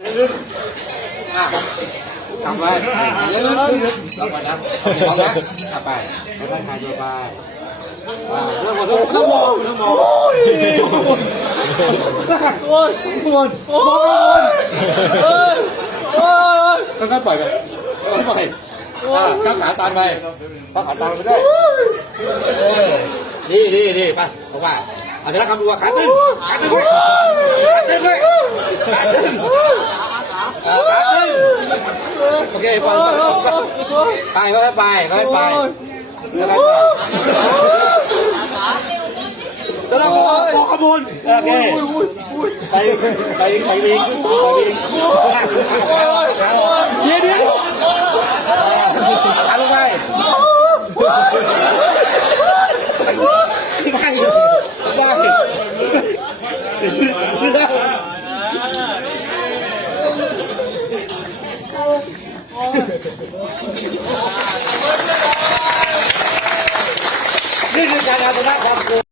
กลับไปลื่อนขึ้นกลับไปนะเอานะกลับไปแล้วท่านทายตัวไปอ่าเรื่องหมดเรื่องมองเรื่องมอโอ้ยโอ้ยมวนโอ้ยโอ้ยโอ้ยแล้วก็ปล่อยไปปล่อยก้าวขาตามไปก้าวขาตามไปด้วยเออดีดีดีไปเพราะว่าอาจจะทำตัวขาตึงขาตึงด้วยขาตึงด้วยขาตึงอ่าขาตึง โอเคไปไปไปไปไปไปไปแล้วก็บอกขบวนโอเคไปไปไปวิ่งไปวิ่งเดี๋ยวเดี๋ยวทำไปไป นี่คือการเอาชนะความกลัว